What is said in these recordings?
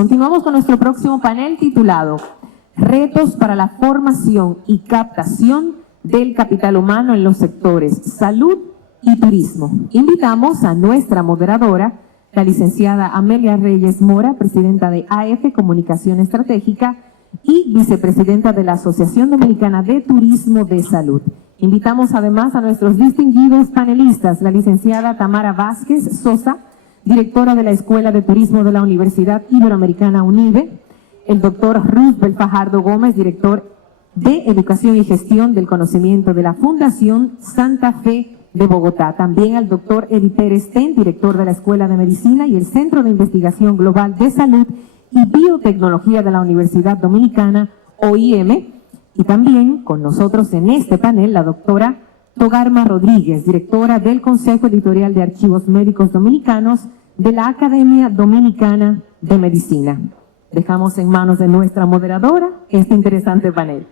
Continuamos con nuestro próximo panel titulado Retos para la formación y captación del capital humano en los sectores salud y turismo. Invitamos a nuestra moderadora, la licenciada Amelia Reyes Mora, presidenta de AF Comunicación Estratégica y vicepresidenta de la Asociación Dominicana de Turismo de Salud. Invitamos además a nuestros distinguidos panelistas, la licenciada Tamara Vázquez Sosa, directora de la Escuela de Turismo de la Universidad Iberoamericana UNIBE, el doctor Roosevelt Fajardo Gómez, director de Educación y Gestión del Conocimiento de la Fundación Santa Fe de Bogotá. También al doctor Eddie Pérez Ten, director de la Escuela de Medicina y el Centro de Investigación Global de Salud y Biotecnología de la Universidad Dominicana, OIM. Y también con nosotros en este panel la doctora Togarma Rodríguez, directora del Consejo Editorial de Archivos Médicos Dominicanos de la Academia Dominicana de Medicina. Dejamos en manos de nuestra moderadora este interesante panel.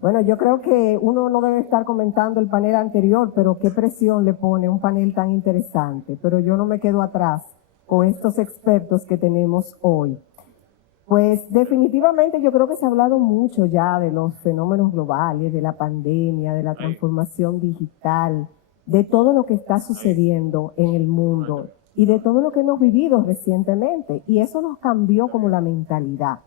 Bueno, yo creo que uno no debe estar comentando el panel anterior, pero qué presión le pone un panel tan interesante. Pero yo no me quedo atrás con estos expertos que tenemos hoy. Pues definitivamente yo creo que se ha hablado mucho ya de los fenómenos globales, de la pandemia, de la transformación digital, de todo lo que está sucediendo en el mundo y de todo lo que hemos vivido recientemente. Y eso nos cambió como la mentalidad.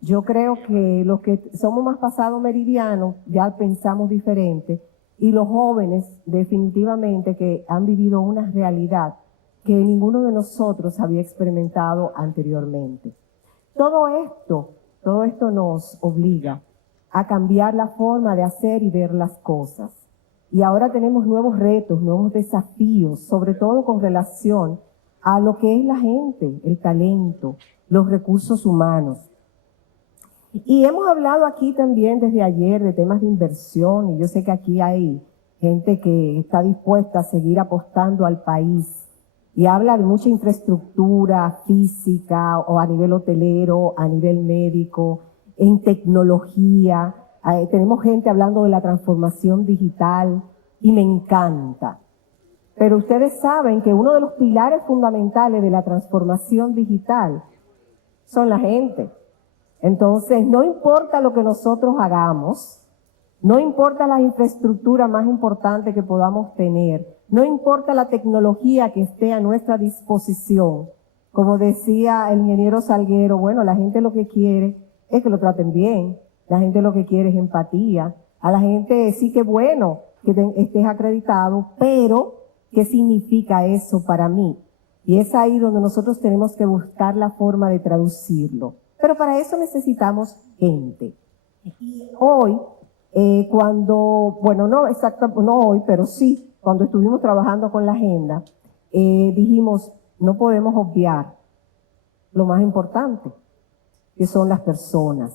Yo creo que los que somos más pasados meridianos ya pensamos diferente y los jóvenes definitivamente que han vivido una realidad que ninguno de nosotros había experimentado anteriormente. Todo esto nos obliga a cambiar la forma de hacer y ver las cosas. Y ahora tenemos nuevos retos, nuevos desafíos, sobre todo con relación a lo que es la gente, el talento, los recursos humanos. Y hemos hablado aquí también desde ayer de temas de inversión, y yo sé que aquí hay gente que está dispuesta a seguir apostando al país. Y habla de mucha infraestructura física o a nivel hotelero, a nivel médico, en tecnología. Tenemos gente hablando de la transformación digital y me encanta. Pero ustedes saben que uno de los pilares fundamentales de la transformación digital son la gente. Entonces, no importa lo que nosotros hagamos, no importa la infraestructura más importante que podamos tener, no importa la tecnología que esté a nuestra disposición. Como decía el ingeniero Salguero, bueno, la gente lo que quiere es que lo traten bien, la gente lo que quiere es empatía, a la gente sí que bueno que estés acreditado, pero ¿qué significa eso para mí? Y es ahí donde nosotros tenemos que buscar la forma de traducirlo. Pero para eso necesitamos gente. Y hoy, no hoy, pero sí, cuando estuvimos trabajando con la agenda, dijimos, no podemos obviar lo más importante, que son las personas.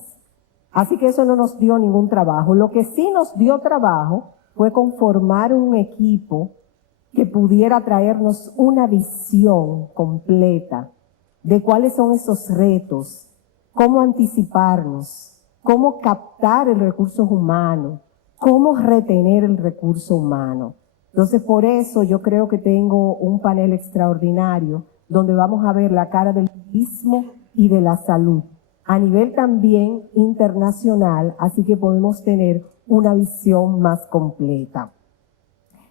Así que eso no nos dio ningún trabajo. Lo que sí nos dio trabajo fue conformar un equipo que pudiera traernos una visión completa de cuáles son esos retos, cómo anticiparnos, cómo captar el recurso humano, cómo retener el recurso humano. Entonces, por eso yo creo que tengo un panel extraordinario donde vamos a ver la cara del turismo y de la salud, a nivel también internacional, así que podemos tener una visión más completa.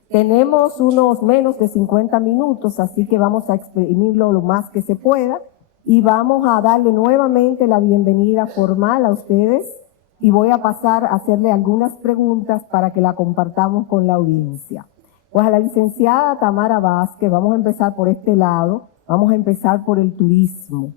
Tenemos unos menos de 50 minutos, así que vamos a exprimirlo lo más que se pueda y vamos a darle nuevamente la bienvenida formal a ustedes y voy a pasar a hacerle algunas preguntas para que la compartamos con la audiencia. Pues a la licenciada Tamara Vázquez, vamos a empezar por este lado, vamos a empezar por el turismo.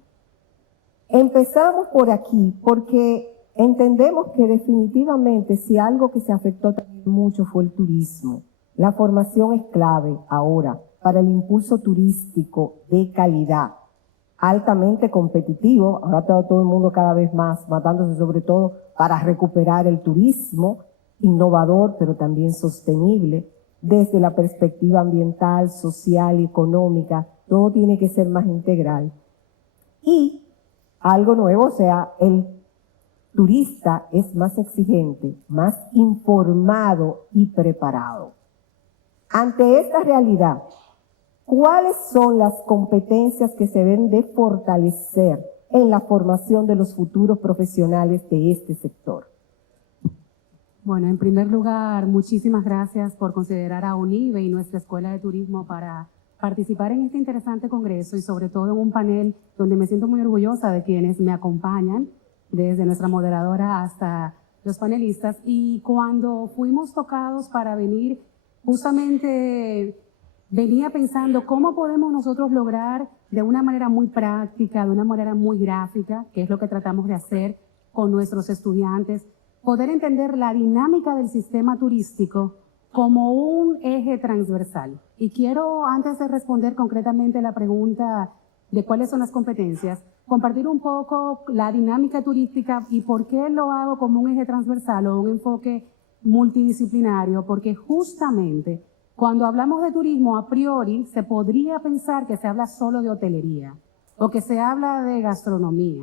Empezamos por aquí porque entendemos que definitivamente si algo que se afectó también mucho fue el turismo. La formación es clave ahora para el impulso turístico de calidad, altamente competitivo. Ahora está todo el mundo cada vez más matándose sobre todo para recuperar el turismo innovador, pero también sostenible, desde la perspectiva ambiental, social y económica. Todo tiene que ser más integral. Y algo nuevo, o sea, el turista es más exigente, más informado y preparado. Ante esta realidad, ¿cuáles son las competencias que se deben de fortalecer en la formación de los futuros profesionales de este sector. Bueno, en primer lugar, muchísimas gracias por considerar a UNIBE y nuestra Escuela de Turismo para participar en este interesante congreso y sobre todo en un panel donde me siento muy orgullosa de quienes me acompañan, desde nuestra moderadora hasta los panelistas. Y cuando fuimos tocados para venir, justamente venía pensando cómo podemos nosotros lograr de una manera muy práctica, de una manera muy gráfica, que es lo que tratamos de hacer con nuestros estudiantes, poder entender la dinámica del sistema turístico como un eje transversal. Y quiero, antes de responder concretamente la pregunta de cuáles son las competencias, compartir un poco la dinámica turística y por qué lo hago como un eje transversal o un enfoque multidisciplinario, porque justamente cuando hablamos de turismo, a priori se podría pensar que se habla solo de hotelería o que se habla de gastronomía.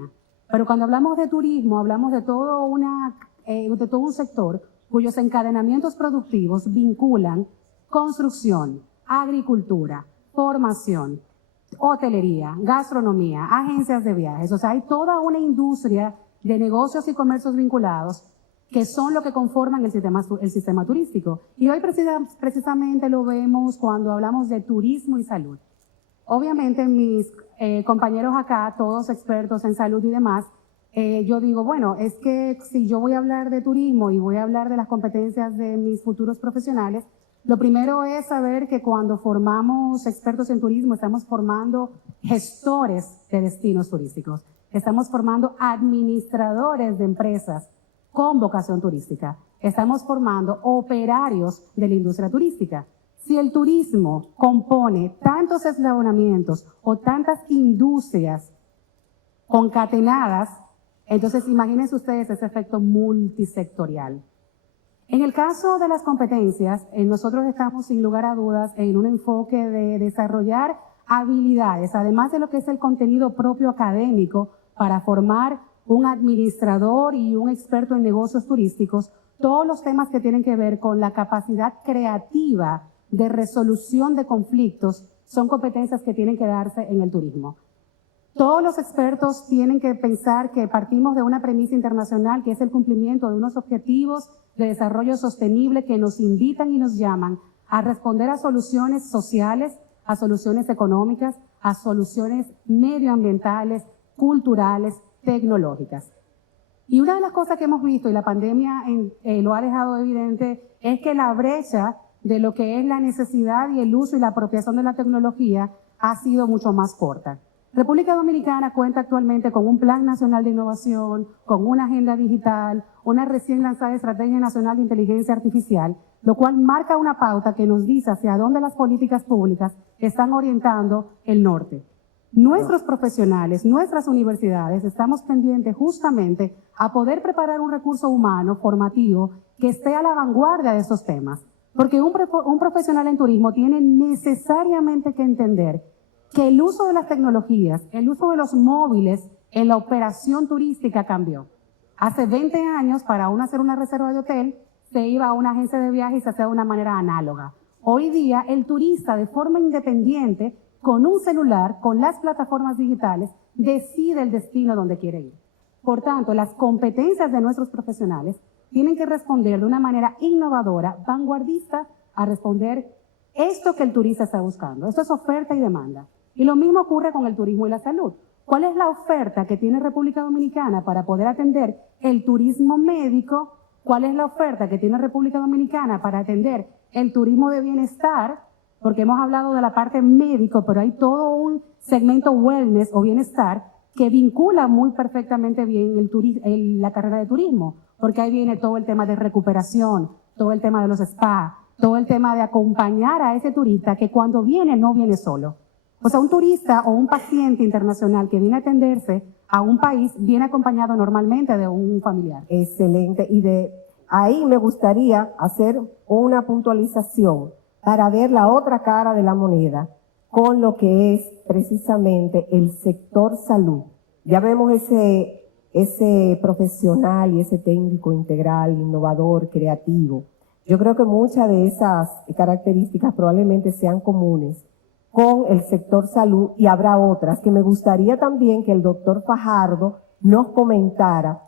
Pero cuando hablamos de turismo, hablamos de todo un sector cuyos encadenamientos productivos vinculan construcción, agricultura, formación, hotelería, gastronomía, agencias de viajes. O sea, hay toda una industria de negocios y comercios vinculados que son lo que conforman el sistema turístico. Y hoy precisamente lo vemos cuando hablamos de turismo y salud. Obviamente mis compañeros acá, todos expertos en salud y demás, yo digo, bueno, es que si yo voy a hablar de turismo y voy a hablar de las competencias de mis futuros profesionales, lo primero es saber que cuando formamos expertos en turismo, estamos formando gestores de destinos turísticos, estamos formando administradores de empresas con vocación turística, estamos formando operarios de la industria turística. Si el turismo compone tantos eslabonamientos o tantas industrias concatenadas, entonces imagínense ustedes ese efecto multisectorial. En el caso de las competencias, nosotros estamos sin lugar a dudas en un enfoque de desarrollar habilidades, además de lo que es el contenido propio académico, para formar un administrador y un experto en negocios turísticos, todos los temas que tienen que ver con la capacidad creativa de resolución de conflictos son competencias que tienen que darse en el turismo. Todos los expertos tienen que pensar que partimos de una premisa internacional que es el cumplimiento de unos objetivos de desarrollo sostenible que nos invitan y nos llaman a responder a soluciones sociales, a soluciones económicas, a soluciones medioambientales, culturales, tecnológicas. Y una de las cosas que hemos visto, y la pandemia lo ha dejado evidente, es que la brecha de lo que es la necesidad y el uso y la apropiación de la tecnología ha sido mucho más corta. República Dominicana cuenta actualmente con un Plan Nacional de Innovación, con una agenda digital, una recién lanzada Estrategia Nacional de Inteligencia Artificial, lo cual marca una pauta que nos dice hacia dónde las políticas públicas están orientando el norte. Nuestros profesionales, nuestras universidades, estamos pendientes justamente a poder preparar un recurso humano formativo que esté a la vanguardia de esos temas. Porque un profesional en turismo tiene necesariamente que entender que el uso de las tecnologías, el uso de los móviles en la operación turística cambió. Hace 20 años, para uno hacer una reserva de hotel, se iba a una agencia de viajes y se hacía de una manera análoga. Hoy día, el turista, de forma independiente, con un celular, con las plataformas digitales, decide el destino donde quiere ir. Por tanto, las competencias de nuestros profesionales tienen que responder de una manera innovadora, vanguardista, a responder esto que el turista está buscando. Esto es oferta y demanda. Y lo mismo ocurre con el turismo y la salud. ¿Cuál es la oferta que tiene República Dominicana para poder atender el turismo médico? ¿Cuál es la oferta que tiene República Dominicana para atender el turismo de bienestar? Porque hemos hablado de la parte médico, pero hay todo un segmento wellness o bienestar que vincula muy perfectamente bien la carrera de turismo, porque ahí viene todo el tema de recuperación, todo el tema de los spa, todo el tema de acompañar a ese turista que cuando viene no viene solo. O sea, un turista o un paciente internacional que viene a atenderse a un país viene acompañado normalmente de un familiar. Excelente. Y de ahí me gustaría hacer una puntualización para ver la otra cara de la moneda con lo que es precisamente el sector salud. Ya vemos ese profesional y ese técnico integral, innovador, creativo. Yo creo que muchas de esas características probablemente sean comunes con el sector salud, y habrá otras que me gustaría también que el doctor Fajardo nos comentara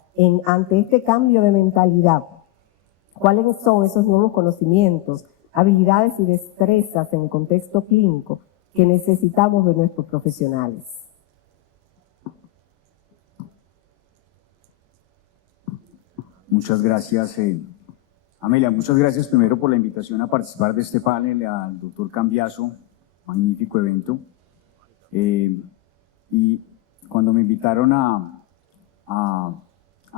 ante este cambio de mentalidad. ¿Cuáles son esos nuevos conocimientos, habilidades y destrezas en el contexto clínico que necesitamos de nuestros profesionales? Muchas gracias, Amelia. Muchas gracias primero por la invitación a participar de este panel, al doctor Cambiaso, magnífico evento. Y cuando me invitaron a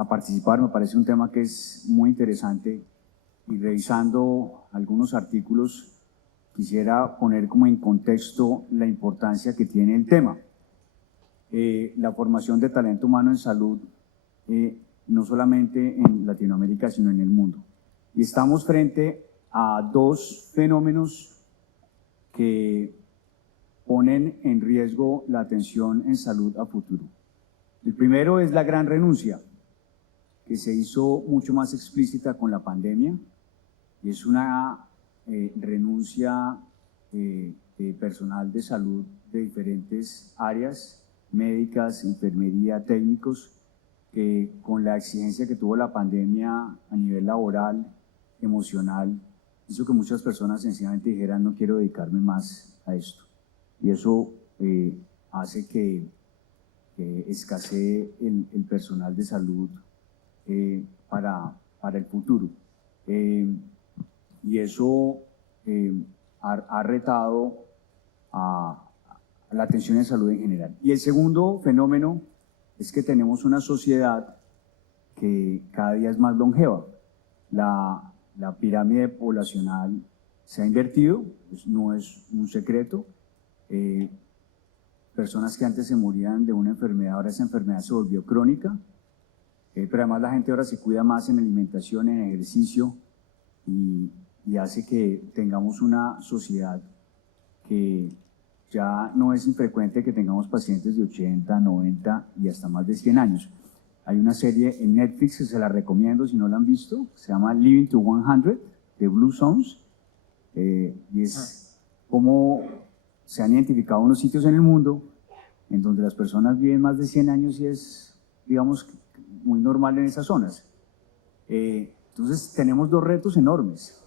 participar, me parece un tema que es muy interesante, y revisando algunos artículos quisiera poner como en contexto la importancia que tiene el tema. La formación de talento humano en salud, no solamente en Latinoamérica, sino en el mundo. Y estamos frente a dos fenómenos que ponen en riesgo la atención en salud a futuro. El primero es la gran renuncia, que se hizo mucho más explícita con la pandemia, y es una renuncia de personal de salud de diferentes áreas, médicas, enfermería, técnicos, que con la exigencia que tuvo la pandemia a nivel laboral, emocional, hizo que muchas personas sencillamente dijeran: no quiero dedicarme más a esto. Y eso hace que escasee el personal de salud para el futuro. Y eso ha retado a la atención en salud en general. Y el segundo fenómeno es que tenemos una sociedad que cada día es más longeva. La pirámide poblacional se ha invertido, pues no es un secreto. Personas que antes se morían de una enfermedad, ahora esa enfermedad se volvió crónica, pero además la gente ahora se cuida más en alimentación, en ejercicio, y hace que tengamos una sociedad que ya no es infrecuente que tengamos pacientes de 80, 90 y hasta más de 100 años. Hay una serie en Netflix que se la recomiendo si no la han visto, se llama Living to 100, de Blue Zones, y es como se han identificado unos sitios en el mundo en donde las personas viven más de 100 años y es, digamos, muy normal en esas zonas. Entonces tenemos dos retos enormes.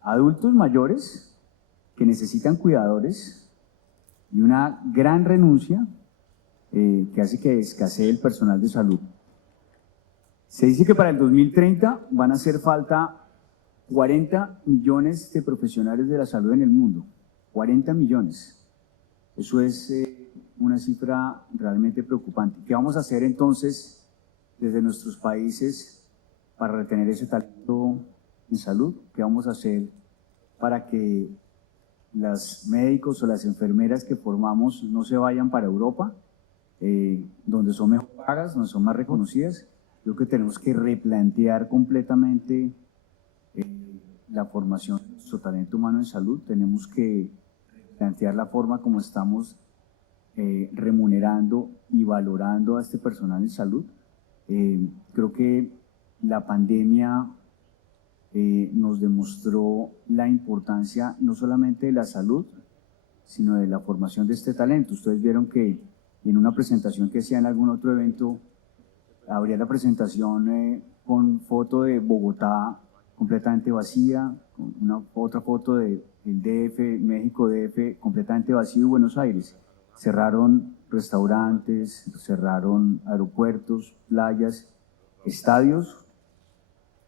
Adultos mayores que necesitan cuidadores y una gran renuncia que hace que escasee el personal de salud. Se dice que para el 2030 van a hacer falta 40 millones de profesionales de la salud en el mundo. 40 millones. Eso es una cifra realmente preocupante. ¿Qué vamos a hacer entonces desde nuestros países para retener ese talento en salud? ¿Qué vamos a hacer para que los médicos o las enfermeras que formamos no se vayan para Europa, donde son mejor pagas, donde son más reconocidas? Creo que tenemos que replantear completamente la formación de nuestro talento humano en salud. Tenemos que plantear la forma como estamos remunerando y valorando a este personal en salud. Creo que la pandemia nos demostró la importancia no solamente de la salud, sino de la formación de este talento. Ustedes vieron que en una presentación que hacía en algún otro evento, habría la presentación con foto de Bogotá completamente vacía, con otra foto del DF, México DF, completamente vacío, y Buenos Aires. Cerraron restaurantes, cerraron aeropuertos, playas, estadios.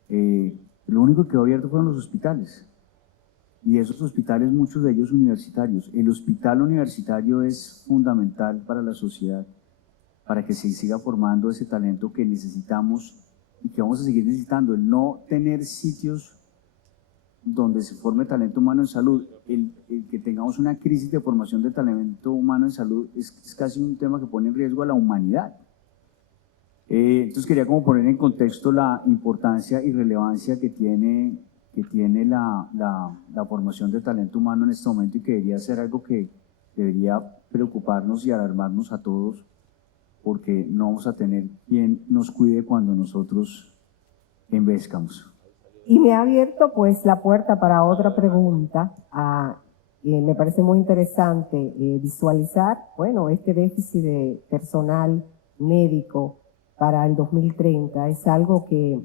Lo único que quedó abierto fueron los hospitales. Y esos hospitales, muchos de ellos universitarios. El hospital universitario es fundamental para la sociedad, para que se siga formando ese talento que necesitamos y que vamos a seguir necesitando. El no tener sitios donde se forme talento humano en salud, el que tengamos una crisis de formación de talento humano en salud es casi un tema que pone en riesgo a la humanidad. Entonces quería como poner en contexto la importancia y relevancia que tiene la formación de talento humano en este momento, y que debería ser algo que debería preocuparnos y alarmarnos a todos, porque no vamos a tener quien nos cuide cuando nosotros envejezcamos. Y me ha abierto pues la puerta para otra pregunta, me parece muy interesante visualizar, bueno, este déficit de personal médico para el 2030 es algo que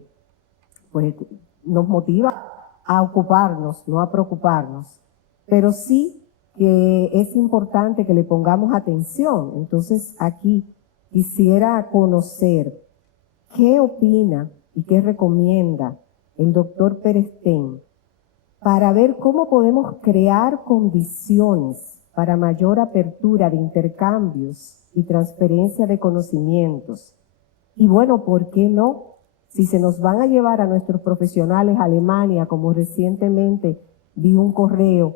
pues, nos motiva a ocuparnos, no a preocuparnos, pero sí que es importante que le pongamos atención. Entonces, aquí quisiera conocer qué opina y qué recomienda el doctor Perestén para ver cómo podemos crear condiciones para mayor apertura de intercambios y transferencia de conocimientos. Y bueno, ¿por qué no? Si se nos van a llevar a nuestros profesionales a Alemania, como recientemente vi un correo,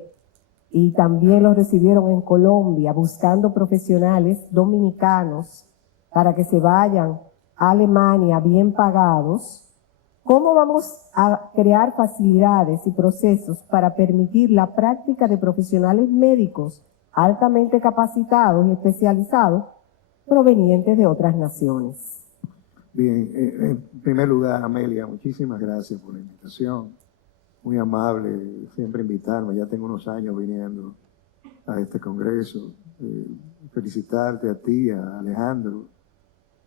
y también lo recibieron en Colombia, buscando profesionales dominicanos para que se vayan a Alemania bien pagados, ¿cómo vamos a crear facilidades y procesos para permitir la práctica de profesionales médicos altamente capacitados y especializados provenientes de otras naciones? Bien, en primer lugar, Amelia, muchísimas gracias por la invitación. Muy amable siempre invitarme, ya tengo unos años viniendo a este congreso. Felicitarte a ti, a Alejandro,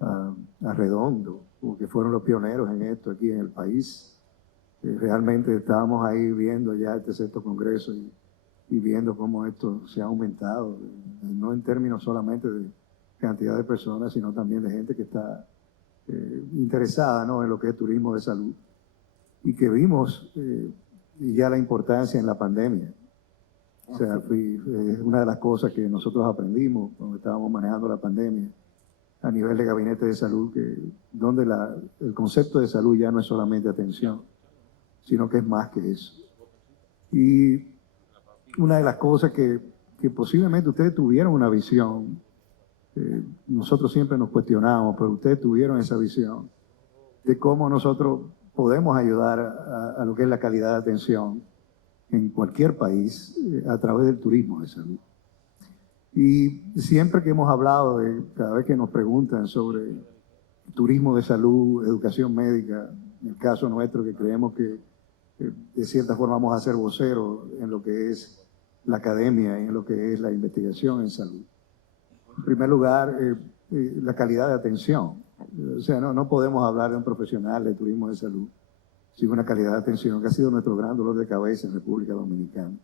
a Redondo, porque fueron los pioneros en esto aquí en el país. Realmente estábamos ahí viendo ya este sexto congreso y viendo cómo esto se ha aumentado, no en términos solamente de cantidad de personas, sino también de gente que está interesada, ¿no?, en lo que es turismo de salud, y que vimos ya la importancia en la pandemia. O sea, es una de las cosas que nosotros aprendimos cuando estábamos manejando la pandemia a nivel de gabinete de salud, donde el concepto de salud ya no es solamente atención, sino que es más que eso. Y una de las cosas que posiblemente ustedes tuvieron una visión, nosotros siempre nos cuestionamos, pero ustedes tuvieron esa visión de cómo nosotros podemos ayudar a lo que es la calidad de atención en cualquier país a través del turismo de salud. Y siempre que hemos hablado, cada vez que nos preguntan sobre turismo de salud, educación médica, en el caso nuestro que creemos que de cierta forma vamos a ser voceros en lo que es la academia y en lo que es la investigación en salud. En primer lugar, la calidad de atención. O sea, no podemos hablar de un profesional de turismo de salud sin una calidad de atención, que ha sido nuestro gran dolor de cabeza en República Dominicana.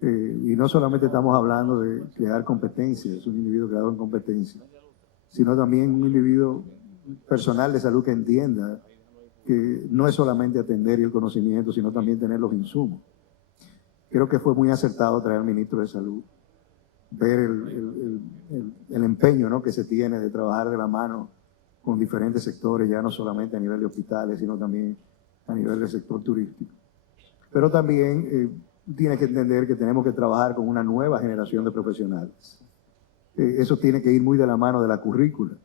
Y no solamente estamos hablando de crear competencias, un individuo creador en competencia, sino también un individuo personal de salud que entienda que no es solamente atender y el conocimiento, sino también tener los insumos. Creo que fue muy acertado traer al ministro de Salud, ver el empeño, ¿no?, que se tiene de trabajar de la mano con diferentes sectores, ya no solamente a nivel de hospitales, sino también a nivel del sector turístico. Pero también tiene que entender que tenemos que trabajar con una nueva generación de profesionales. Eso tiene que ir muy de la mano de la currícula.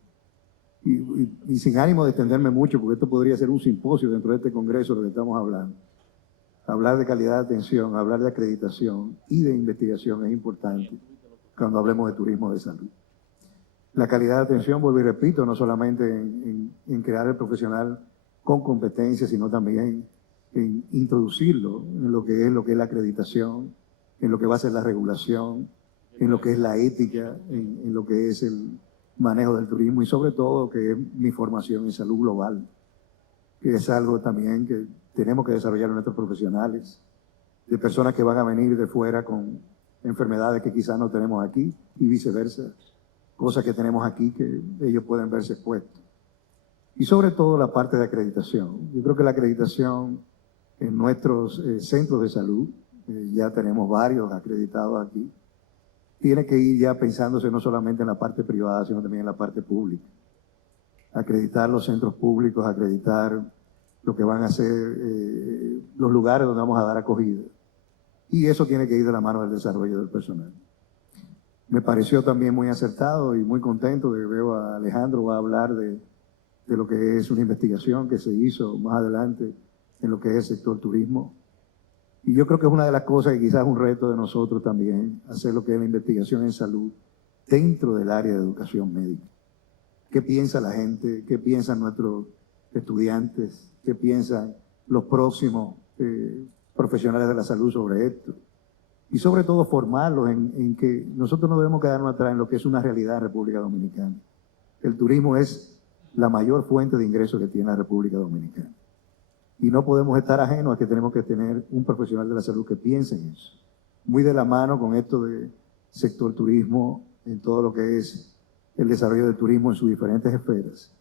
Y sin ánimo de extenderme mucho, porque esto podría ser un simposio dentro de este congreso de lo que estamos hablando. Hablar de calidad de atención, hablar de acreditación y de investigación es importante cuando hablemos de turismo de salud. La calidad de atención, vuelvo y repito, no solamente en crear el profesional con competencia, sino también en introducirlo en lo que es la acreditación, en lo que va a ser la regulación, en lo que es la ética, en lo que es el manejo del turismo y sobre todo que es mi formación en salud global, que es algo también que tenemos que desarrollar en nuestros profesionales, de personas que van a venir de fuera con enfermedades que quizás no tenemos aquí y viceversa, cosas que tenemos aquí que ellos pueden verse expuestos. Y sobre todo la parte de acreditación. Yo creo que la acreditación en nuestros centros de salud, ya tenemos varios acreditados aquí, tiene que ir ya pensándose no solamente en la parte privada, sino también en la parte pública. Acreditar los centros públicos, acreditar lo que van a ser los lugares donde vamos a dar acogida. Y eso tiene que ir de la mano del desarrollo del personal. Me pareció también muy acertado y muy contento que veo a Alejandro va a hablar de lo que es una investigación que se hizo más adelante en lo que es el sector turismo. Y yo creo que es una de las cosas que quizás es un reto de nosotros también, hacer lo que es la investigación en salud dentro del área de educación médica. ¿Qué piensa la gente? ¿Qué piensan nuestros estudiantes? ¿Qué piensan los próximos profesionales de la salud sobre esto? y sobre todo formarlos en que nosotros no debemos quedarnos atrás en lo que es una realidad en República Dominicana. El turismo es la mayor fuente de ingresos que tiene la República Dominicana. Y no podemos estar ajenos a que tenemos que tener un profesional de la salud que piense en eso. Muy de la mano con esto del sector turismo, en todo lo que es el desarrollo del turismo en sus diferentes esferas.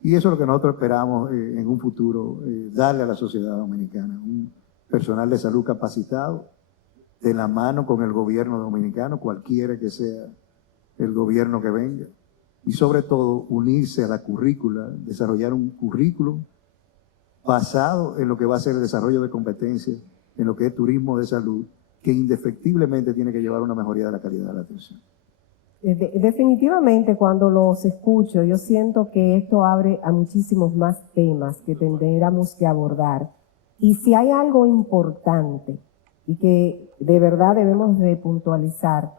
Y eso es lo que nosotros esperamos en un futuro, darle a la sociedad dominicana, un personal de salud capacitado, de la mano con el gobierno dominicano, cualquiera que sea el gobierno que venga, y sobre todo unirse a la currícula, desarrollar un currículum basado en lo que va a ser el desarrollo de competencias, en lo que es turismo de salud, que indefectiblemente tiene que llevar una mejoría de la calidad de la atención. Definitivamente cuando los escucho, yo siento que esto abre a muchísimos más temas que tendríamos que abordar. Y si hay algo importante y que de verdad debemos de puntualizar,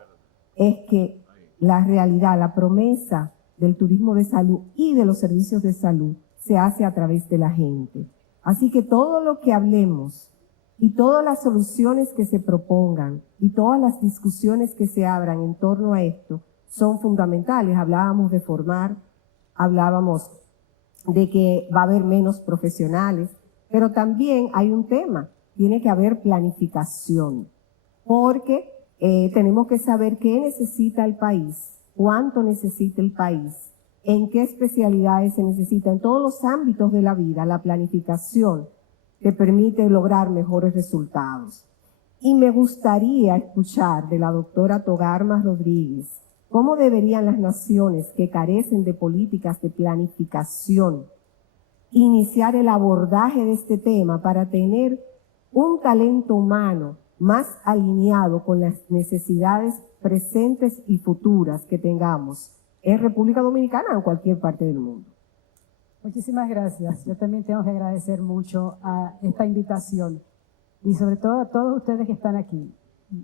es que la realidad, la promesa del turismo de salud y de los servicios de salud se hace a través de la gente. Así que todo lo que hablemos y todas las soluciones que se propongan y todas las discusiones que se abran en torno a esto son fundamentales. Hablábamos de formar, hablábamos de que va a haber menos profesionales, pero también hay un tema, tiene que haber planificación, porque tenemos que saber qué necesita el país, cuánto necesita el país, en qué especialidades se necesita, en todos los ámbitos de la vida. La planificación te permite lograr mejores resultados. Y me gustaría escuchar de la doctora Togarma Rodríguez cómo deberían las naciones que carecen de políticas de planificación iniciar el abordaje de este tema para tener un talento humano más alineado con las necesidades presentes y futuras que tengamos en República Dominicana o en cualquier parte del mundo. Muchísimas gracias. Yo también tengo que agradecer mucho a esta invitación y sobre todo a todos ustedes que están aquí.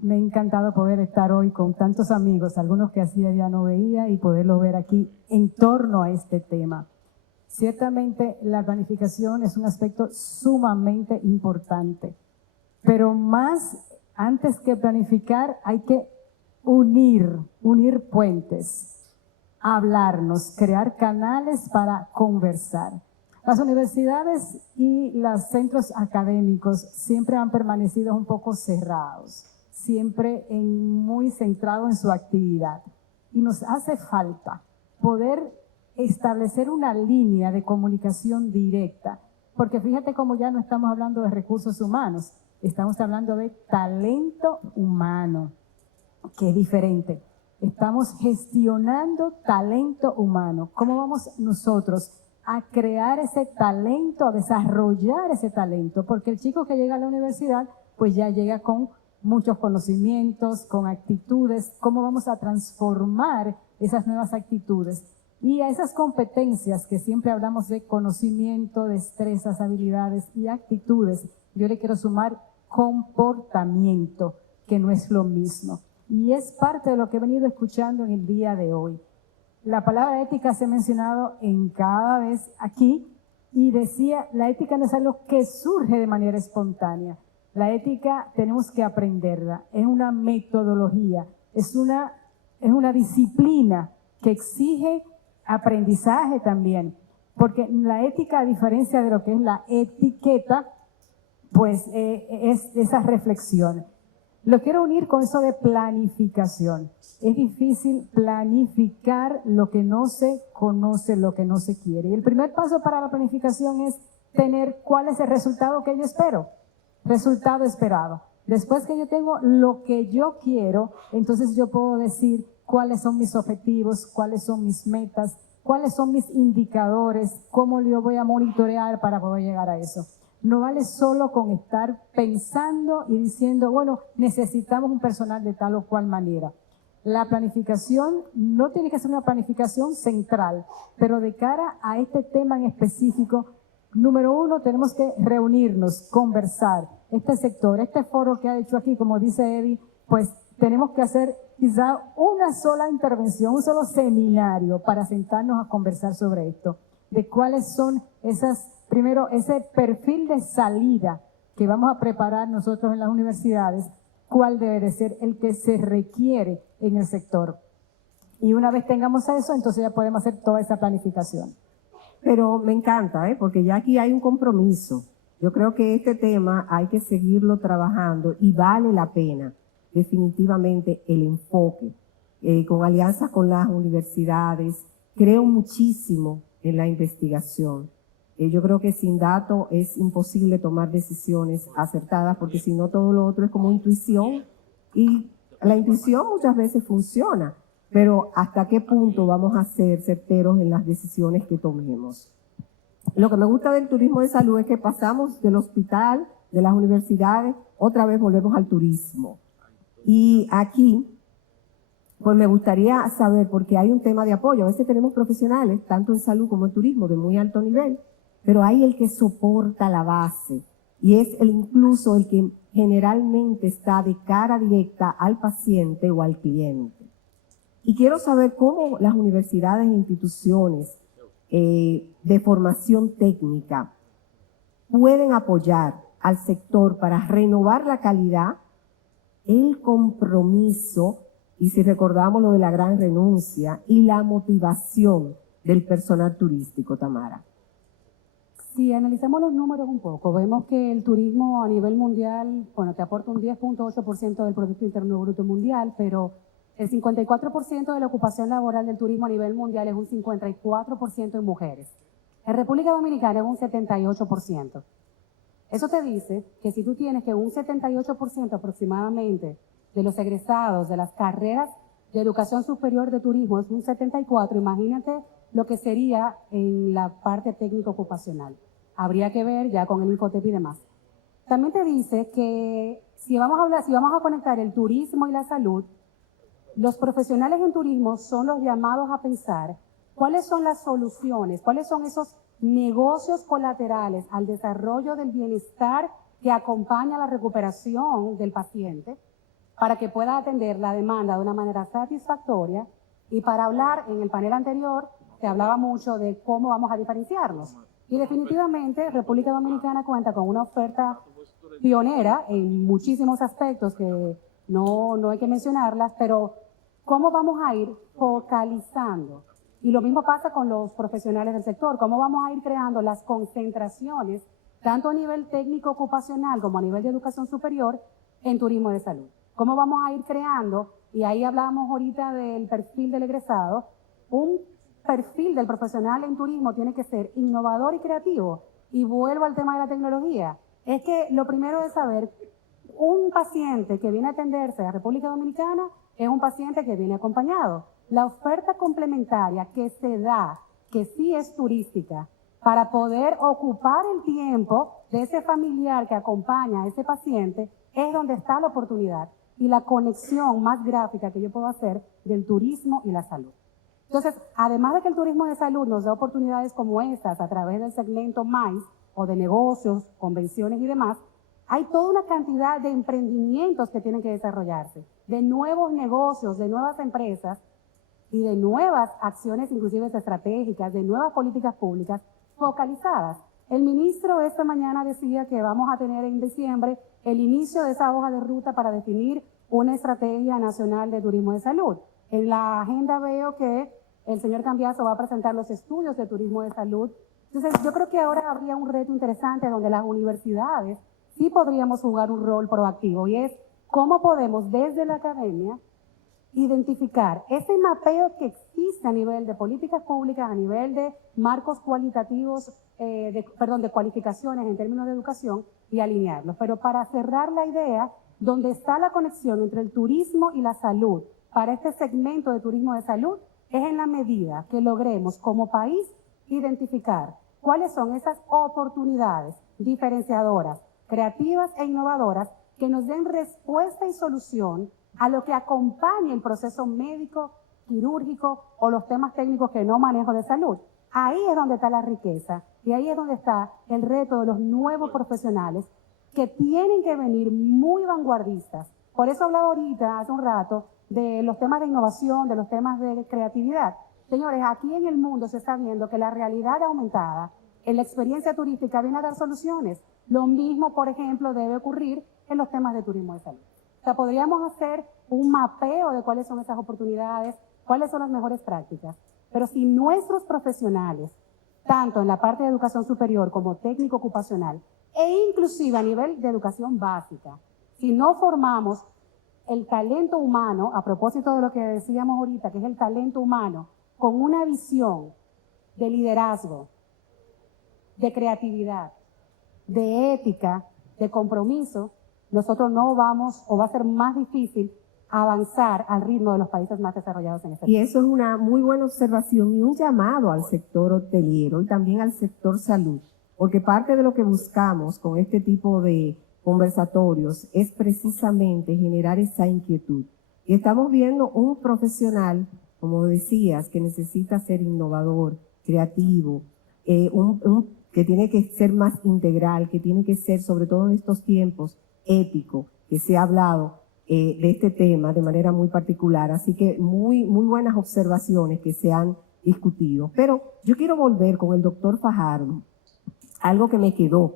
Me ha encantado poder estar hoy con tantos amigos, algunos que hacía ya no veía, y poderlos ver aquí en torno a este tema. Ciertamente la planificación es un aspecto sumamente importante, pero más antes que planificar hay que unir puentes, hablarnos, crear canales para conversar. Las universidades y los centros académicos siempre han permanecido un poco cerrados, siempre muy centrados en su actividad. Y nos hace falta poder establecer una línea de comunicación directa, porque fíjate cómo ya no estamos hablando de recursos humanos, estamos hablando de talento humano, que es diferente. Estamos gestionando talento humano. ¿Cómo vamos nosotros a crear ese talento, a desarrollar ese talento? Porque el chico que llega a la universidad, pues ya llega con muchos conocimientos, con actitudes. ¿Cómo vamos a transformar esas nuevas actitudes? Y a esas competencias que siempre hablamos de conocimiento, destrezas, habilidades y actitudes, yo le quiero sumar comportamiento, que no es lo mismo. Y es parte de lo que he venido escuchando en el día de hoy. La palabra ética se ha mencionado en cada vez aquí y decía, la ética no es algo que surge de manera espontánea. La ética tenemos que aprenderla, es una metodología, es una disciplina que exige aprendizaje también, porque la ética, a diferencia de lo que es la etiqueta, pues es esa reflexión. Lo quiero unir con eso de planificación. Es difícil planificar lo que no se conoce, lo que no se quiere. Y el primer paso para la planificación es tener cuál es el resultado que yo espero. Resultado esperado. Después que yo tengo lo que yo quiero, entonces yo puedo decir cuáles son mis objetivos, cuáles son mis metas, cuáles son mis indicadores, cómo yo voy a monitorear para poder llegar a eso. No vale solo con estar pensando y diciendo, bueno, necesitamos un personal de tal o cual manera. La planificación no tiene que ser una planificación central, pero de cara a este tema en específico, número uno, tenemos que reunirnos, conversar. Este sector, este foro que ha hecho aquí, como dice Eddie, pues tenemos que hacer quizá una sola intervención, un solo seminario para sentarnos a conversar sobre esto, de cuáles son primero ese perfil de salida que vamos a preparar nosotros en las universidades cuál debe de ser el que se requiere en el sector. Y una vez tengamos eso, entonces ya podemos hacer toda esa planificación. Pero me encanta, porque ya aquí hay un compromiso. Yo creo que este tema hay que seguirlo trabajando y vale la pena definitivamente el enfoque, con alianzas con las universidades. Creo muchísimo en la investigación. Yo creo que sin datos es imposible tomar decisiones acertadas, porque si no todo lo otro es como intuición, y la intuición muchas veces funciona, pero ¿hasta qué punto vamos a ser certeros en las decisiones que tomemos? Lo que me gusta del turismo de salud es que pasamos del hospital, de las universidades, otra vez volvemos al turismo. Y aquí, pues me gustaría saber, porque hay un tema de apoyo. A veces tenemos profesionales, tanto en salud como en turismo, de muy alto nivel, pero hay el que soporta la base y es incluso el que generalmente está de cara directa al paciente o al cliente. Y quiero saber cómo las universidades e instituciones de formación técnica pueden apoyar al sector para renovar la calidad, el compromiso, y si recordamos lo de la gran renuncia, y la motivación del personal turístico, Tamara. Si analizamos los números un poco, vemos que el turismo a nivel mundial, bueno, te aporta un 10.8% del Producto Interno Bruto mundial, pero el 54% de la ocupación laboral del turismo a nivel mundial es un 54% en mujeres. En República Dominicana es un 78%. Eso te dice que si tú tienes que un 78% aproximadamente de los egresados de las carreras de educación superior de turismo es un 74%, imagínate lo que sería en la parte técnico ocupacional. Habría que ver ya con el Infotep y demás. También te dice que si vamos a conectar el turismo y la salud, los profesionales en turismo son los llamados a pensar cuáles son las soluciones, cuáles son esos negocios colaterales al desarrollo del bienestar que acompaña la recuperación del paciente para que pueda atender la demanda de una manera satisfactoria. Y para hablar, en el panel anterior, se hablaba mucho de cómo vamos a diferenciarnos. Y definitivamente República Dominicana cuenta con una oferta pionera en muchísimos aspectos que no hay que mencionarlas, pero ¿cómo vamos a ir focalizando? Y lo mismo pasa con los profesionales del sector, ¿cómo vamos a ir creando las concentraciones, tanto a nivel técnico ocupacional como a nivel de educación superior, en turismo de salud? ¿Cómo vamos a ir creando? Y ahí hablábamos ahorita del perfil del egresado. Un perfil del profesional en turismo tiene que ser innovador y creativo. Y vuelvo al tema de la tecnología. Es que lo primero es saber, un paciente que viene a atenderse a República Dominicana es un paciente que viene acompañado. La oferta complementaria que se da, que sí es turística, para poder ocupar el tiempo de ese familiar que acompaña a ese paciente, es donde está la oportunidad y la conexión más gráfica que yo puedo hacer del turismo y la salud. Entonces, además de que el turismo de salud nos da oportunidades como estas a través del segmento MAIS o de negocios, convenciones y demás, hay toda una cantidad de emprendimientos que tienen que desarrollarse, de nuevos negocios, de nuevas empresas y de nuevas acciones inclusive estratégicas, de nuevas políticas públicas focalizadas. El ministro esta mañana decía que vamos a tener en diciembre el inicio de esa hoja de ruta para definir una estrategia nacional de turismo de salud. En la agenda veo que el señor Cambiaso va a presentar los estudios de turismo de salud. Entonces, yo creo que ahora habría un reto interesante donde las universidades sí podríamos jugar un rol proactivo, y es cómo podemos desde la academia identificar ese mapeo que existe a nivel de políticas públicas, a nivel de marcos cualitativos, de cualificaciones en términos de educación, y alinearlos. Pero para cerrar la idea, donde está la conexión entre el turismo y la salud para este segmento de turismo de salud, es en la medida que logremos como país identificar cuáles son esas oportunidades diferenciadoras, creativas e innovadoras que nos den respuesta y solución a lo que acompaña el proceso médico, quirúrgico o los temas técnicos que no manejo de salud. Ahí es donde está la riqueza y ahí es donde está el reto de los nuevos profesionales que tienen que venir muy vanguardistas. Por eso hablaba ahorita, hace un rato, de los temas de innovación, de los temas de creatividad. Señores, aquí en el mundo se está viendo que la realidad aumentada en la experiencia turística viene a dar soluciones. Lo mismo, por ejemplo, debe ocurrir en los temas de turismo de salud. sea, podríamos hacer un mapeo de cuáles son esas oportunidades, cuáles son las mejores prácticas. Pero si nuestros profesionales, tanto en la parte de educación superior como técnico ocupacional, e inclusive a nivel de educación básica, si no formamos el talento humano, a propósito de lo que decíamos ahorita, que es el talento humano, con una visión de liderazgo, de creatividad, de ética, de compromiso, nosotros no vamos, o va a ser más difícil avanzar al ritmo de los países más desarrollados en este Y país. eso es una muy buena observación y un llamado al sector hoteliero y también al sector salud, porque parte de lo que buscamos con este tipo de conversatorios es precisamente generar esa inquietud. Y estamos viendo un profesional, como decías, que necesita ser innovador, creativo, que tiene que ser más integral, que tiene que ser, sobre todo en estos tiempos, ético, que se ha hablado de este tema de manera muy particular. Así que muy buenas observaciones que se han discutido. Pero yo quiero volver con el doctor Fajardo, algo que me quedó,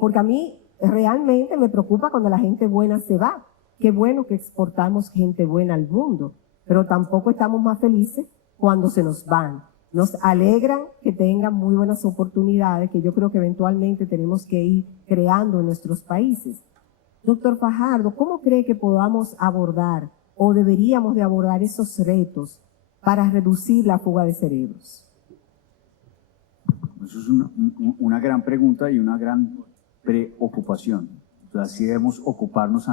porque a mí realmente me preocupa cuando la gente buena se va. Qué bueno que exportamos gente buena al mundo, pero tampoco estamos más felices cuando se nos van. Nos alegran que tengan muy buenas oportunidades, que yo creo que eventualmente tenemos que ir creando en nuestros países. Doctor Fajardo, ¿cómo cree que podamos abordar o deberíamos de abordar esos retos para reducir la fuga de cerebros? Eso es una gran pregunta y una gran preocupación. Entonces, sí debemos ocuparnos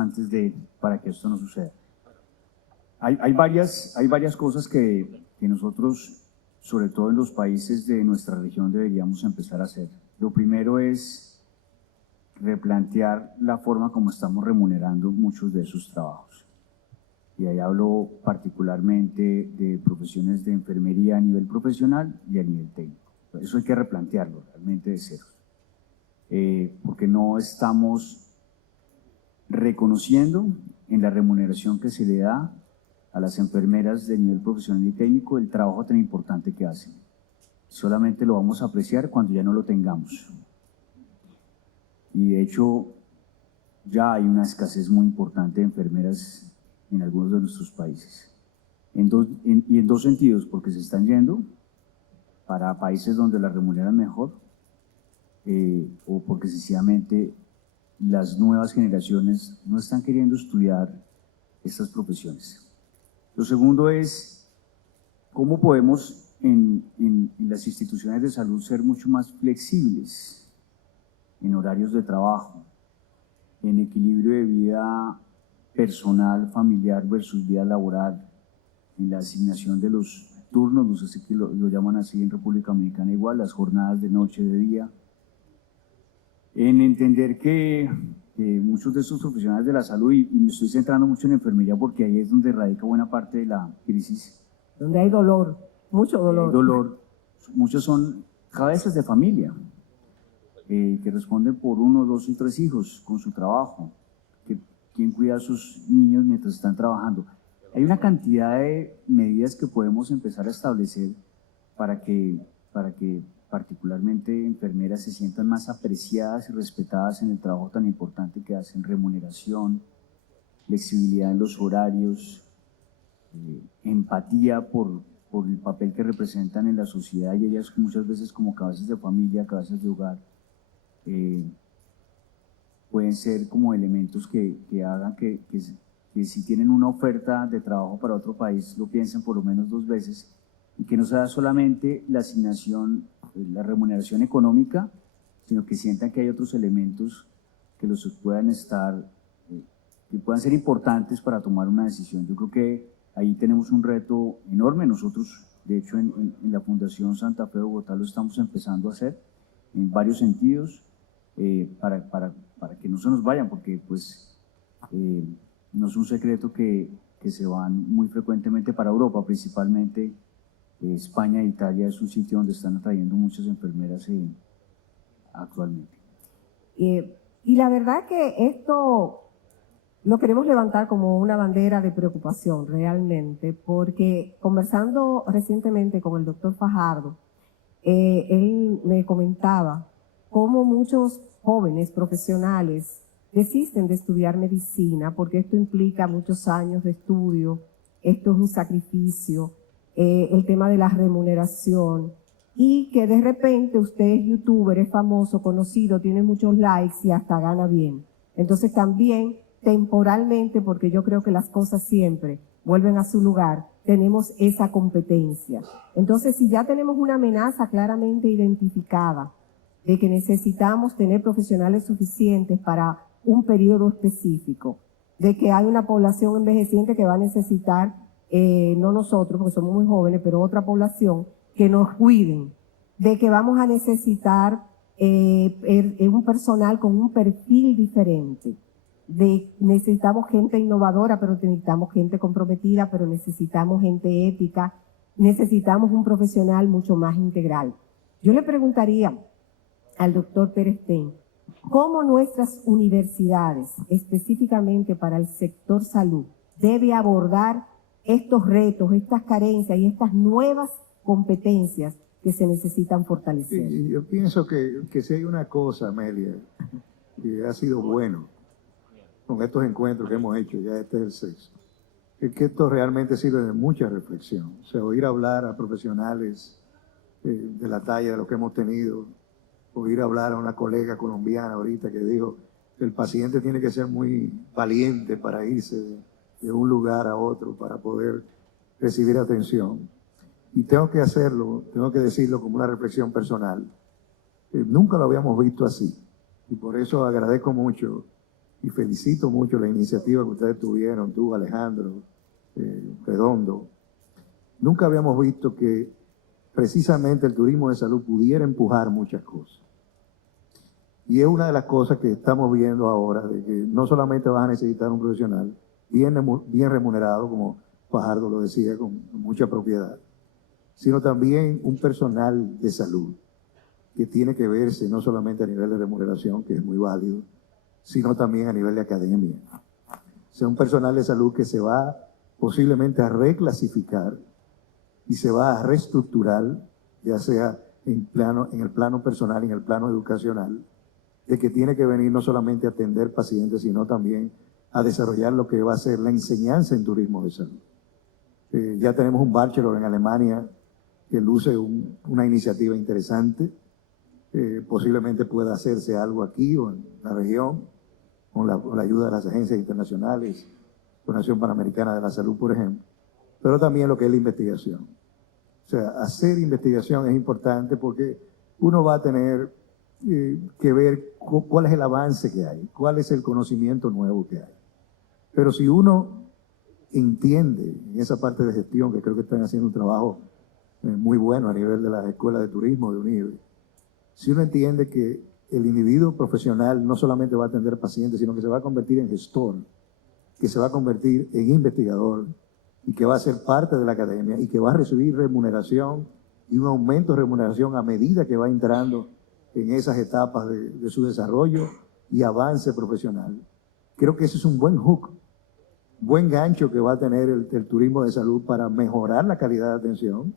para que esto no suceda. Hay varias cosas que nosotros, sobre todo en los países de nuestra región, deberíamos empezar a hacer. Lo primero es replantear la forma como estamos remunerando muchos de esos trabajos. Y ahí hablo particularmente de profesiones de enfermería a nivel profesional y a nivel técnico. Eso hay que replantearlo realmente de cero. Porque no estamos reconociendo en la remuneración que se le da a las enfermeras de nivel profesional y técnico el trabajo tan importante que hacen. Solamente lo vamos a apreciar cuando ya no lo tengamos. Y de hecho, ya hay una escasez muy importante de enfermeras en algunos de nuestros países. Y en dos sentidos, porque se están yendo para países donde las remuneran mejor, o porque sencillamente las nuevas generaciones no están queriendo estudiar estas profesiones. Lo segundo es cómo podemos en las instituciones de salud ser mucho más flexibles en horarios de trabajo, en equilibrio de vida personal, familiar versus vida laboral, en la asignación de los turnos, no sé si lo llaman así en República Dominicana igual, las jornadas de noche, de día, en entender que muchos de estos profesionales de la salud, y me estoy centrando mucho en enfermería porque ahí es donde radica buena parte de la crisis. Donde hay dolor, mucho dolor. Muchos son cabezas de familia, que responden por 1, 2 y 3 hijos con su trabajo, quién cuida a sus niños mientras están trabajando. Hay una cantidad de medidas que podemos empezar a establecer para que particularmente enfermeras se sientan más apreciadas y respetadas en el trabajo tan importante que hacen, remuneración, flexibilidad en los horarios, empatía por el papel que representan en la sociedad y ellas muchas veces como cabezas de familia, cabezas de hogar, pueden ser como elementos que hagan que si tienen una oferta de trabajo para otro país lo piensen por lo menos 2 veces y que no sea solamente la asignación, la remuneración económica, sino que sientan que hay otros elementos que los puedan que puedan ser importantes para tomar una decisión. Yo creo que ahí tenemos un reto enorme. Nosotros, de hecho, en la Fundación Santa Fe de Bogotá lo estamos empezando a hacer en varios sentidos para que no se nos vayan, porque pues no es un secreto que se van muy frecuentemente para Europa, principalmente España e Italia es un sitio donde están atrayendo muchas enfermeras actualmente. Y la verdad que esto lo queremos levantar como una bandera de preocupación realmente, porque conversando recientemente con el doctor Fajardo, él me comentaba cómo muchos jóvenes profesionales desisten de estudiar medicina porque esto implica muchos años de estudio, esto es un sacrificio, el tema de la remuneración, y que de repente usted es youtuber, es famoso, conocido, tiene muchos likes y hasta gana bien. Entonces también temporalmente, porque yo creo que las cosas siempre vuelven a su lugar, tenemos esa competencia. Entonces, si ya tenemos una amenaza claramente identificada de que necesitamos tener profesionales suficientes para un periodo específico, de que hay una población envejeciente que va a necesitar, no nosotros, porque somos muy jóvenes, pero otra población, que nos cuiden, de que vamos a necesitar un personal con un perfil diferente, necesitamos gente innovadora, pero necesitamos gente comprometida, pero necesitamos gente ética, necesitamos un profesional mucho más integral. Yo le preguntaría al doctor Perestén, ¿cómo nuestras universidades, específicamente para el sector salud, debe abordar estos retos, estas carencias y estas nuevas competencias que se necesitan fortalecer? Sí, yo pienso que si hay una cosa, Amelia, que ha sido bueno con estos encuentros que hemos hecho, ya este es el sexto, es que esto realmente sirve de mucha reflexión. O sea, oír hablar a profesionales de la talla de lo que hemos tenido, oír hablar a una colega colombiana ahorita que dijo que el paciente tiene que ser muy valiente para irse de un lugar a otro para poder recibir atención. Y tengo que hacerlo, tengo que decirlo como una reflexión personal. Nunca lo habíamos visto así. Y por eso agradezco mucho y felicito mucho la iniciativa que ustedes tuvieron, tú, Alejandro, Redondo. Nunca habíamos visto que precisamente el turismo de salud pudiera empujar muchas cosas. Y es una de las cosas que estamos viendo ahora, de que no solamente vas a necesitar un profesional bien remunerado, como Fajardo lo decía con mucha propiedad, sino también un personal de salud que tiene que verse no solamente a nivel de remuneración, que es muy válido, sino también a nivel de academia. O sea, un personal de salud que se va posiblemente a reclasificar y se va a reestructurar, ya sea en el plano personal y en el plano educacional, de que tiene que venir no solamente a atender pacientes, sino también a desarrollar lo que va a ser la enseñanza en turismo de salud. Ya tenemos un bachelor en Alemania que luce una iniciativa interesante. Posiblemente pueda hacerse algo aquí o en la región, con la ayuda de las agencias internacionales, Fundación Panamericana de la Salud, por ejemplo, pero también lo que es la investigación. O sea, hacer investigación es importante porque uno va a tener que ver cuál es el avance que hay, cuál es el conocimiento nuevo que hay. Pero si uno entiende en esa parte de gestión, que creo que están haciendo un trabajo muy bueno a nivel de las escuelas de turismo de UNIBE, si uno entiende que el individuo profesional no solamente va a atender pacientes, sino que se va a convertir en gestor, que se va a convertir en investigador y que va a ser parte de la academia y que va a recibir remuneración y un aumento de remuneración a medida que va entrando en esas etapas de su desarrollo y avance profesional. Creo que ese es un buen hook, buen gancho que va a tener el turismo de salud para mejorar la calidad de atención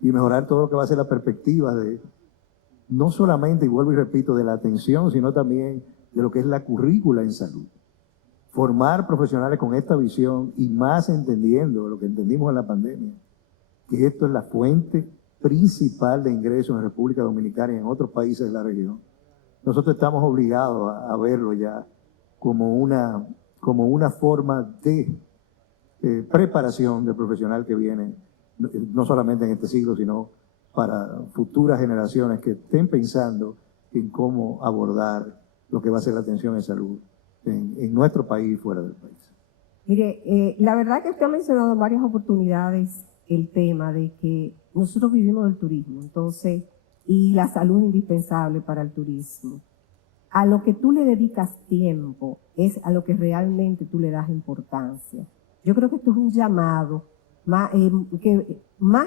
y mejorar todo lo que va a ser la perspectiva de, no solamente, y vuelvo y repito, de la atención, sino también de lo que es la currícula en salud. Formar profesionales con esta visión y más entendiendo lo que entendimos en la pandemia, que esto es la fuente principal de ingresos en República Dominicana y en otros países de la región. Nosotros estamos obligados a verlo ya como una forma de preparación del profesional que viene, no solamente en este siglo, sino para futuras generaciones que estén pensando en cómo abordar lo que va a ser la atención en salud en nuestro país y fuera del país. Mire, la verdad que usted ha mencionado en varias oportunidades el tema de que nosotros vivimos del turismo, entonces, y la salud es indispensable para el turismo. A lo que tú le dedicas tiempo es a lo que realmente tú le das importancia. Yo creo que esto es un llamado, más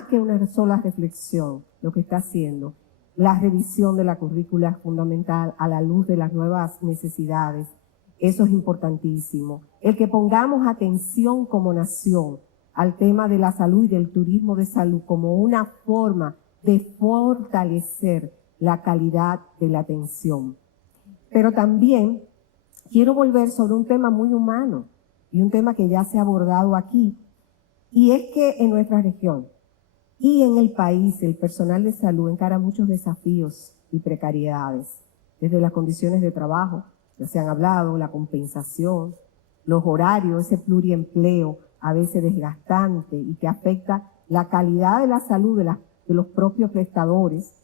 que una sola reflexión, lo que está haciendo. La revisión de la currícula es fundamental a la luz de las nuevas necesidades. Eso es importantísimo. El que pongamos atención como nación al tema de la salud y del turismo de salud como una forma de fortalecer la calidad de la atención. Pero también quiero volver sobre un tema muy humano y un tema que ya se ha abordado aquí, y es que en nuestra región y en el país el personal de salud encara muchos desafíos y precariedades, desde las condiciones de trabajo, ya se han hablado, la compensación, los horarios, ese pluriempleo a veces desgastante y que afecta la calidad de la salud de los propios prestadores.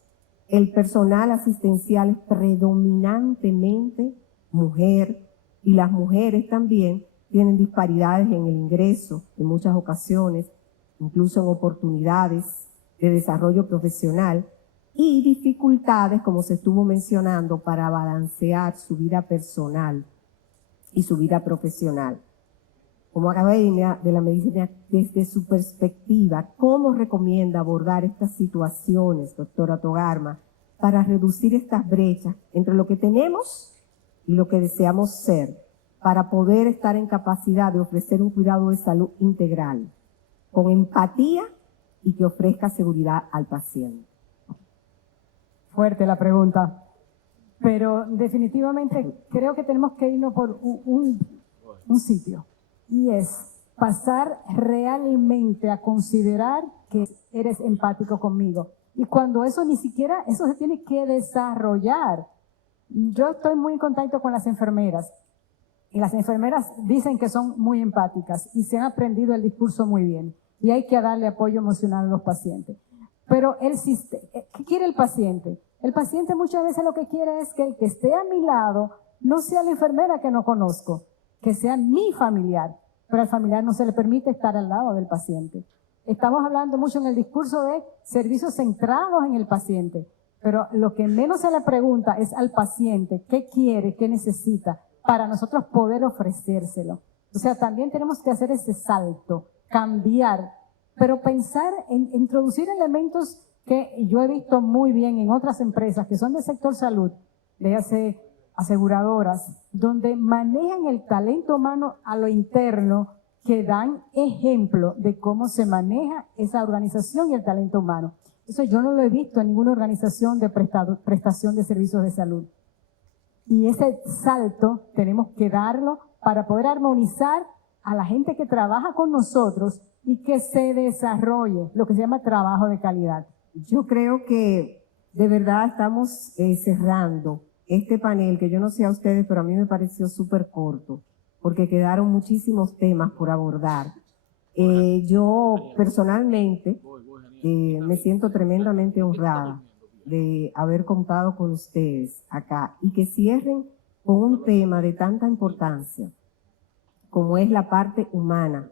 El personal asistencial es predominantemente mujer y las mujeres también tienen disparidades en el ingreso en muchas ocasiones, incluso en oportunidades de desarrollo profesional y dificultades, como se estuvo mencionando, para balancear su vida personal y su vida profesional. Como academia de la medicina, desde su perspectiva, ¿cómo recomienda abordar estas situaciones, doctora Togarma, para reducir estas brechas entre lo que tenemos y lo que deseamos ser, para poder estar en capacidad de ofrecer un cuidado de salud integral, con empatía y que ofrezca seguridad al paciente? Fuerte la pregunta, pero definitivamente creo que tenemos que irnos por un sitio, y es pasar realmente a considerar que eres empático conmigo. Y cuando eso ni siquiera, eso se tiene que desarrollar. Yo estoy muy en contacto con las enfermeras, y las enfermeras dicen que son muy empáticas y se han aprendido el discurso muy bien, y hay que darle apoyo emocional a los pacientes. Pero ¿qué quiere el paciente? El paciente muchas veces lo que quiere es que el que esté a mi lado no sea la enfermera que no conozco, que sea mi familiar, pero al familiar no se le permite estar al lado del paciente. Estamos hablando mucho en el discurso de servicios centrados en el paciente, pero lo que menos se le pregunta es al paciente qué quiere, qué necesita, para nosotros poder ofrecérselo. O sea, también tenemos que hacer ese salto, cambiar, pero pensar en introducir elementos que yo he visto muy bien en otras empresas que son del sector salud, léase aseguradoras, donde manejan el talento humano a lo interno, que dan ejemplo de cómo se maneja esa organización y el talento humano. Eso yo no lo he visto en ninguna organización de prestación de servicios de salud. Y ese salto tenemos que darlo para poder armonizar a la gente que trabaja con nosotros y que se desarrolle lo que se llama trabajo de calidad. Yo creo que de verdad estamos cerrando este panel, que yo no sé a ustedes, pero a mí me pareció súper corto, porque quedaron muchísimos temas por abordar. Yo personalmente me siento tremendamente honrada de haber contado con ustedes acá y que cierren con un tema de tanta importancia como es la parte humana,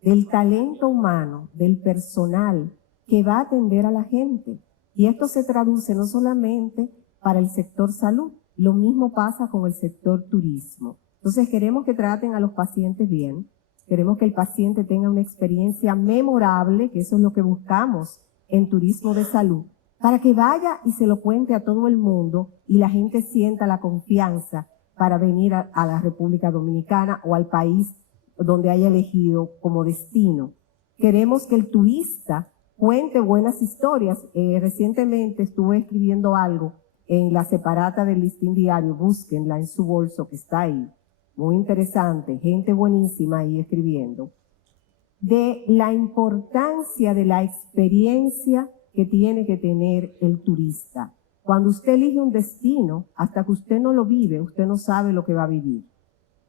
del talento humano, del personal que va a atender a la gente. Y esto se traduce no solamente para el sector salud, lo mismo pasa con el sector turismo. Entonces queremos que traten a los pacientes bien, queremos que el paciente tenga una experiencia memorable, que eso es lo que buscamos en turismo de salud, para que vaya y se lo cuente a todo el mundo y la gente sienta la confianza para venir a la República Dominicana o al país donde haya elegido como destino. Queremos que el turista cuente buenas historias. Recientemente estuve escribiendo algo en la separata del Listín Diario, búsquenla en su bolso que está ahí, muy interesante, gente buenísima ahí escribiendo, de la importancia de la experiencia que tiene que tener el turista. Cuando usted elige un destino, hasta que usted no lo vive, usted no sabe lo que va a vivir.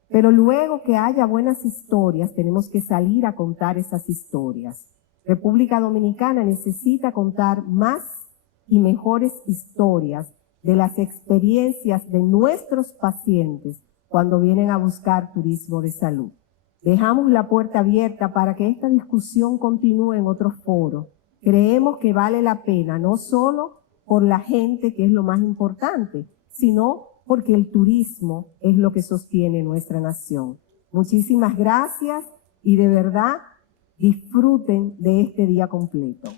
Pero luego que haya buenas historias, tenemos que salir a contar esas historias. República Dominicana necesita contar más y mejores historias de las experiencias de nuestros pacientes cuando vienen a buscar turismo de salud. Dejamos la puerta abierta para que esta discusión continúe en otros foros. Creemos que vale la pena, no solo por la gente, que es lo más importante, sino porque el turismo es lo que sostiene nuestra nación. Muchísimas gracias y de verdad disfruten de este día completo.